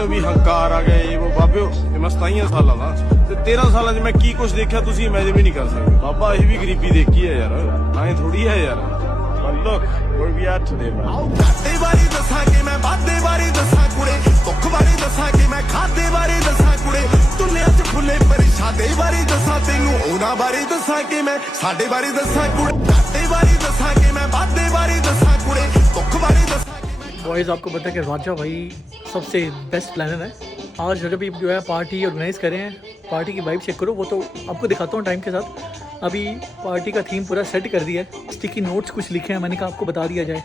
हो भी हंकार आ गए वो बाबे मैं 27 साल दा ते 13 साल च मैं की कुछ देखा तुसी इमेजिन भी नहीं कर सकते बाबा ये भी गरीबी देखी है यार आए थोड़ी है यार look where we are today man खाते बारी दसा के मैं बाते बारी दसा कुड़े दुख बारी दसा के मैं खाते बारी दसा कुड़े दुनिया च फुले परिशादे बारी दसा तेनू ओना बारी दसा के मैं साडे बारी दसा कुड़े खाते बारी दसा के मैं बाते बारी दसा कुड़े दुख बारी दसा बॉयज़ आपको पता है कि राजा भाई सबसे बेस्ट प्लानर है। आज राजा भाई जो है पार्टी ऑर्गेनाइज़ करें हैं, पार्टी की वाइब चेक करो, वो तो आपको दिखाता हूँ टाइम के साथ। अभी पार्टी का थीम पूरा सेट कर दिया है, स्टिकी नोट्स कुछ लिखे हैं, मैंने कहा आपको बता दिया जाए।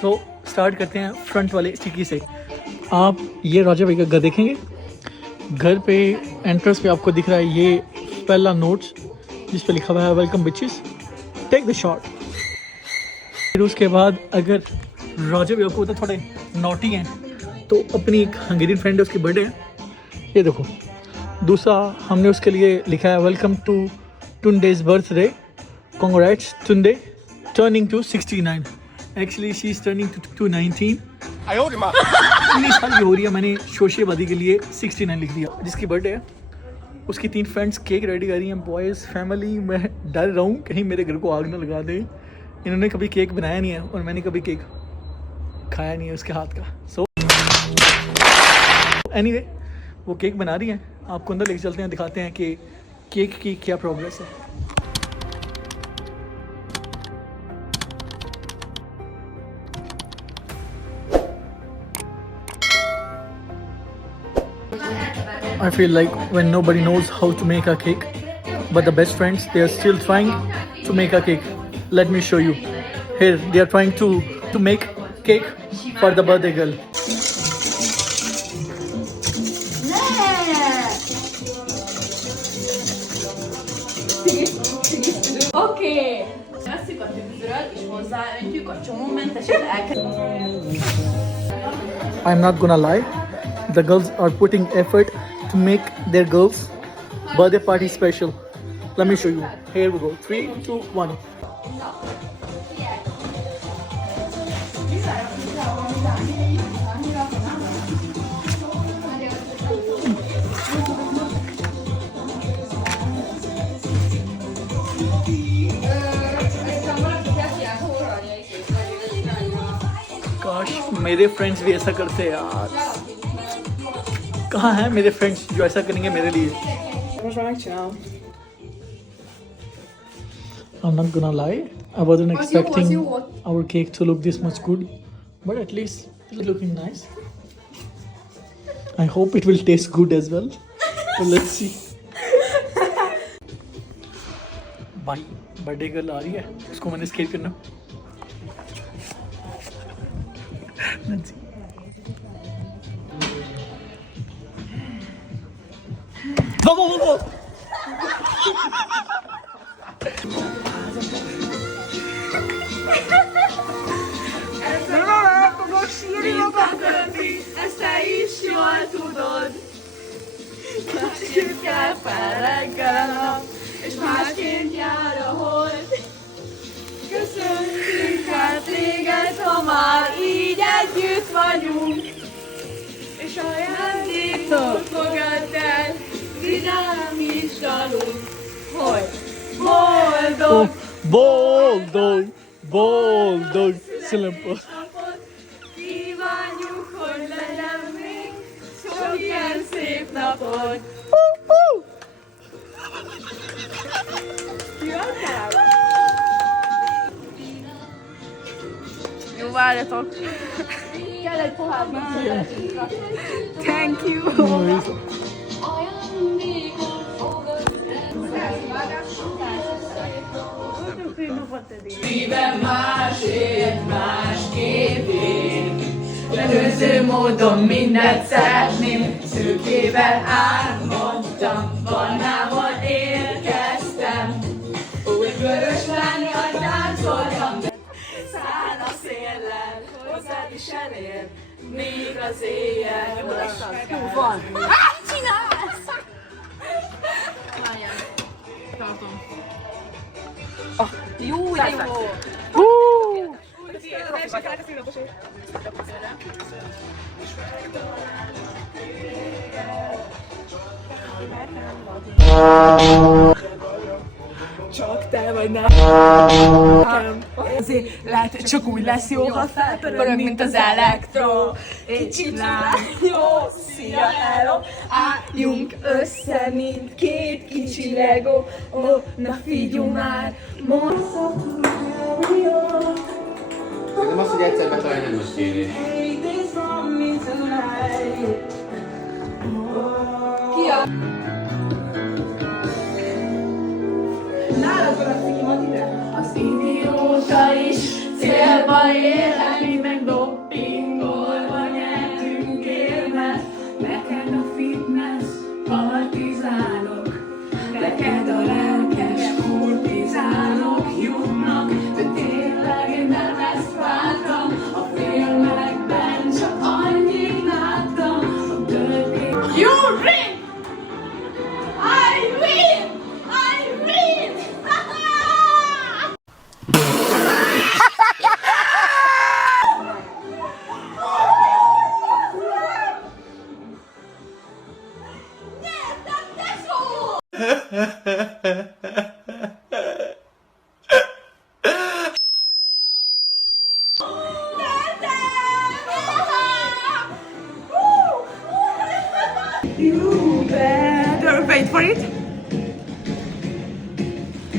तो स्टार्ट करते हैं फ्रंट वाले स्टिकी से। आप ये राजा भाई का घर देखेंगे, घर पे एंट्रेंस पे आपको दिख रहा है ये पहला नोट्स जिस पे लिखा हुआ है welcome bitches take the shot. फिर उसके बाद अगर राजा भी आपको थोड़े नोटी हैं तो अपनी एक हंगेरियन फ्रेंड है, उसकी बर्थडे है, ये देखो। दूसरा हमने उसके लिए लिखा है welcome to Tunde's birthday, congrats Tunde turning to 69। Actually she is turning to 19 साल की हो रही है। मैंने शोशेबादी के लिए 69 लिख दिया। जिसकी बर्थडे है उसकी 3 फ्रेंड्स केक रेडी कर रही हैं। बॉयज़ फैमिली, मैं डर रहा हूँ कहीं मेरे घर को आग ना लगा दे। इन्होंने कभी केक बनाया नहीं है और मैंने कभी केक खाया नहीं है उसके हाथ का। सो एनीवे वो केक बना रही हैं, आपको अंदर लेके चलते हैं, दिखाते हैं कि केक की क्या प्रोग्रेस है। I feel like when nobody knows how to make a cake, but the best friends, they are still trying to make a cake. Let me show you. Here, they are trying to make cake for the birthday girl. Oké! Veszik a tündröt, és hozzáöntjük a csomómenteset I'm not gonna lie, the girls are putting effort to make their girls' birthday party special. Let me show you. Here we go. 3, 2, 1. काश मेरे friends भी ऐसा करते यार। कहाँ हैं मेरे friends जो ऐसा करेंगे मेरे लिए? I'm not gonna lie, I wasn't expecting our cake to look this much good, but at least it's looking nice. I hope it will taste good as well. So let's see. भाई birthday girl आ रही है, उसको मैंने scale करना। Let's see. Go! Este is jól tudod. Másképp kell fel reggel a nap, és másként jár a hold. Köszöntünk el téged, ha már így együtt vagyunk, és ajándékot fogadd el, vidám is dalunk, hogy boldog születésnapot. Kívánjuk, hogy legyen még sok ilyen szép napot. Jó, várjatok! Kell egy pohár víz. Thank you! Szívem másért, másképp él. Előző módon mindent szeretném, szőkével álmodtam, barnával érkeztem. Úgy vörös lánnyal táncoltam, száll a széllel, hozzád is elér, még az éjjel. Jó van! Csinálsz! Várjál, tartom. Jó, de jó! Csak te vagy nekem. Ezért lehet, hogy csak úgy lesz jó, ha felpörög, mint az elektro. Kicsit lány, jó, szia, hello. Álljunk össze, mint két kicsi Lego. Ó, na figyelj már, Nem az, hogy egyszer betalálj, nem most kérni. Ki a... Nálad van a címat ide? Az idióta is célba él, mi meg doppingolva nyertünk érmet. Neked a fitness partizánok, neked a lelkes kurtizánok jutnak, de tényleg nem ezt vártam, a filmekben csak annyit láttam, a többi... You win! I win! I win! Nyertem, tesó! You better wait for it.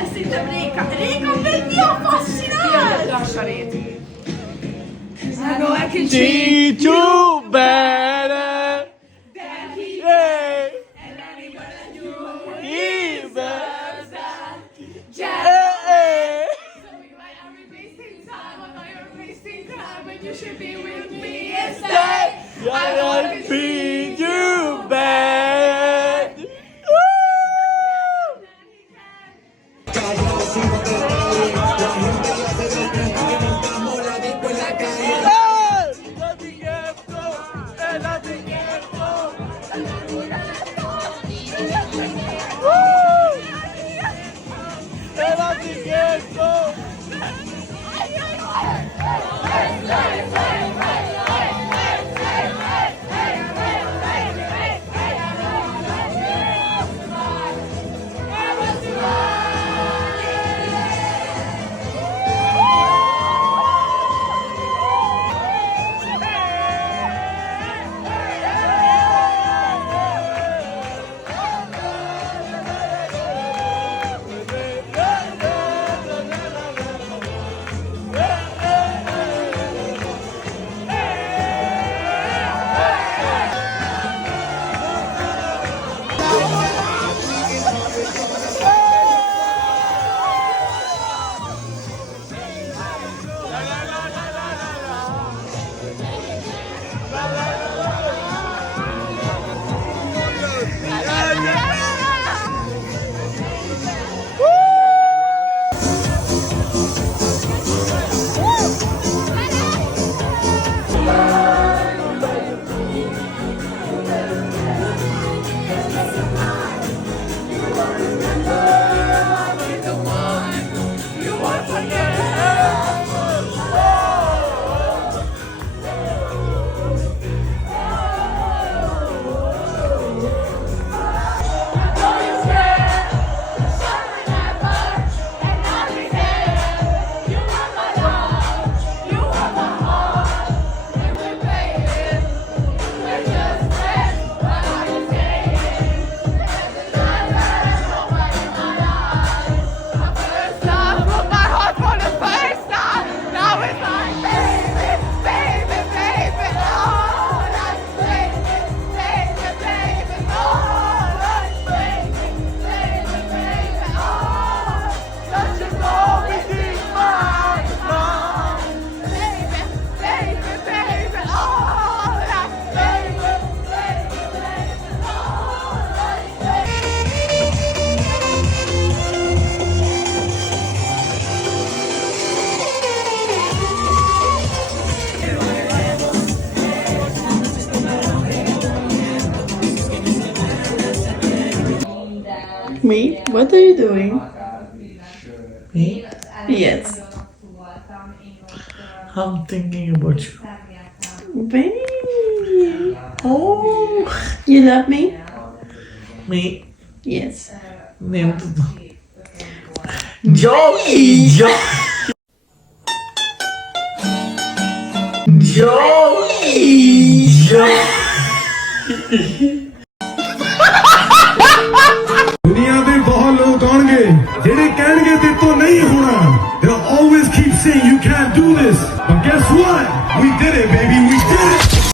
Ezt hittem Réka. Réka, mi a fasz csinál? Lassan ét. I know I can Treat you better. than he Yeah. and anybody you Even. deserves that. Jack. Hey. So why are we wasting time? I know you're wasting time, but you should be with me instead. I wanna treat you bad. Woo! Me? What are you doing? Me? Yes. I'm thinking about you. Baby. Oh, you love me? Me? Yes. Nem tudom. Jogi! Jogi!